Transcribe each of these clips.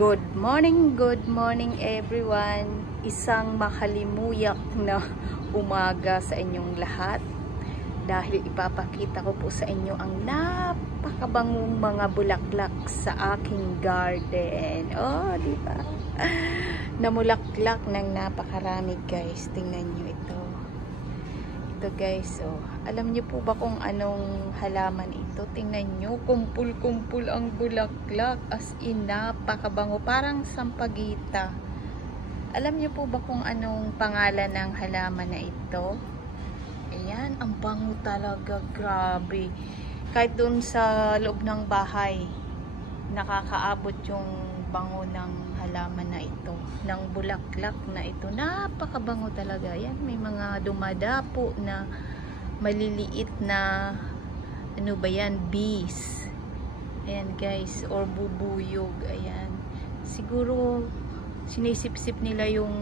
Good morning everyone. Isang makalimuyak na umaga sa inyong lahat. Dahil ipapakita ko po sa inyo ang napakabangong mga bulaklak sa aking garden. Oh, di ba? Namulaklak ng napakarami, guys. Tingnan nyo ito. Ito, guys, oh. Alam niyo po ba kung anong halaman ito? Tingnan nyo, kumpul-kumpul ang bulaklak. As in, napakabango. Parang sampagita. Alam niyo po ba kung anong pangalan ng halaman na ito? Ayan, ang bango talaga. Grabe. Kahit dun sa loob ng bahay, nakakaabot yung bango ng halaman na ito, ng bulaklak na ito. Napakabango talaga. Yan, may mga dumadapo na maliliit na ano ba yan, bees. Ayan, guys, or bubuyog. Ayan, siguro sinisip-sip nila yung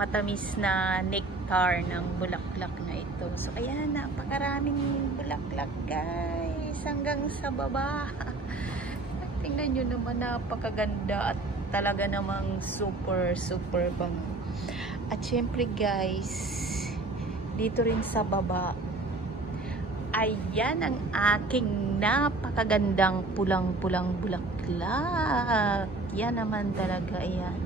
matamis na nectar ng bulaklak na ito. So ayan, napakaraming bulaklak, guys, hanggang sa baba. Tingnan nyo naman, napakaganda at talaga namang super bango. At syempre, guys, dito rin sa baba, ayan ang aking napakagandang pulang-pulang bulaklak. Yan naman talaga, ayan.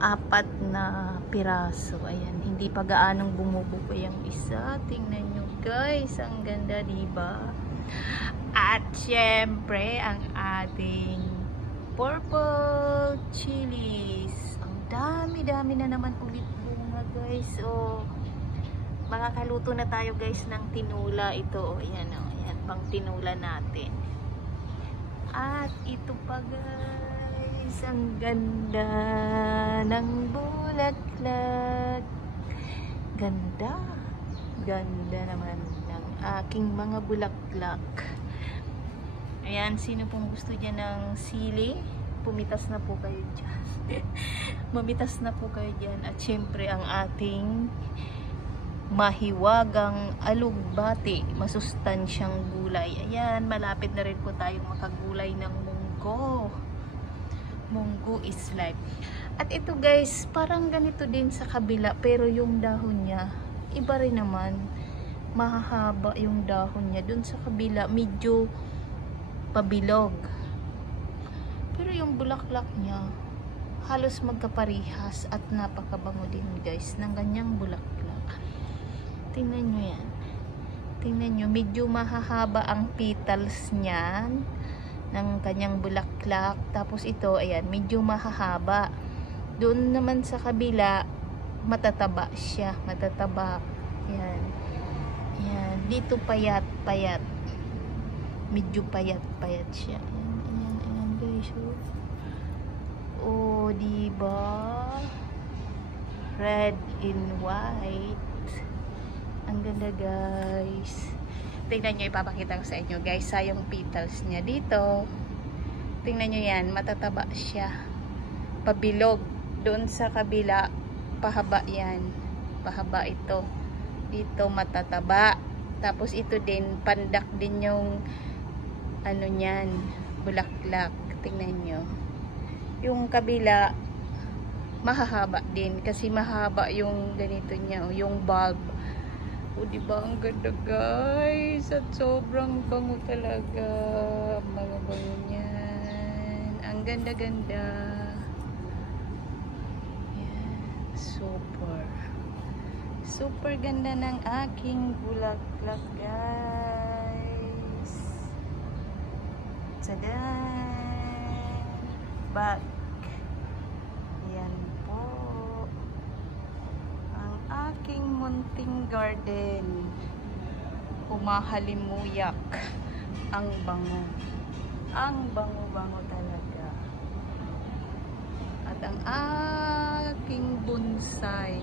4 na piraso. Ayan, hindi pa gaanong bumubuo yung isa. Tingnan nyo, guys, ang ganda, diba? At syempre, ang ating purple chilies. Ang dami-dami na naman ulit bunga, guys. O, makakaluto na tayo, guys, ng tinula. Ito, o, yan, o. Yan, pang tinula natin. At ito pa, guys, ang ganda ng bulaklak. Ganda. Ganda naman ng aking mga bulaklak. Ayan, sino pong gusto dyan ng sili? Pumitas na po kayo dyan. Mamitas na po kayo dyan. At syempre, ang ating mahiwagang alugbati, masustansyang gulay. Ayan, malapit na rin po tayong makagulay ng munggo. Munggo is life. At ito, guys, parang ganito din sa kabila, pero yung dahon niya, iba rin naman. Mahahaba yung dahon niya. Dun sa kabila, medyo pabilog. Pero yung bulaklak niya, halos magkaparihas at napakabango din, guys, ng ganyang bulaklak. Tingnan nyo yan. Tingnan nyo, medyo mahahaba ang petals niyan ng kanyang bulaklak. Tapos ito, ayan, medyo mahahaba. Doon naman sa kabila, matataba siya. Matataba. Ayan. Ayan. Dito payat-payat. Medyo payat-payat siya. Ayan, ayan, guys. Oh, diba? Red and white. Ang ganda, guys. Tingnan nyo, ipapakita ko sa inyo, guys, sayang petals niya. Dito, tingnan nyo yan, matataba siya. Pabilog. Doon sa kabila, pahaba yan. Pahaba ito. Dito, matataba. Tapos ito din, pandak din yung ano nyan, bulaklak. Tingnan nyo. Yung kabila, mahahaba din. Kasi mahaba yung ganito niya, yung bulb. O, diba? Ang ganda, guys. At sobrang bango talaga. Mga bango niyan. Ang ganda-ganda. Yan. Super ganda ng aking bulaklak, guys. Tadan! Back. Yan po. Ang aking munting garden. Humahalimuyak. Ang bango. Ang bango-bango talaga. At ang aking bonsai.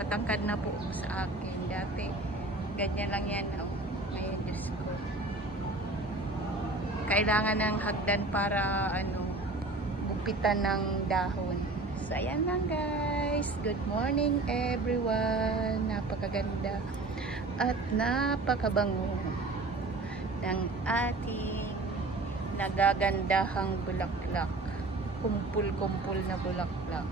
Patangkad na po sa akin. Dati, ganyan lang yan. Oh. Ngayon, Diyos ko. Kailangan ng hagdan para, gupitan ng dahon. So, ayan lang, guys. Good morning, everyone. Napakaganda at napakabango ng ating nagagandahang bulaklak. kumpul-kumpul na bulaklak.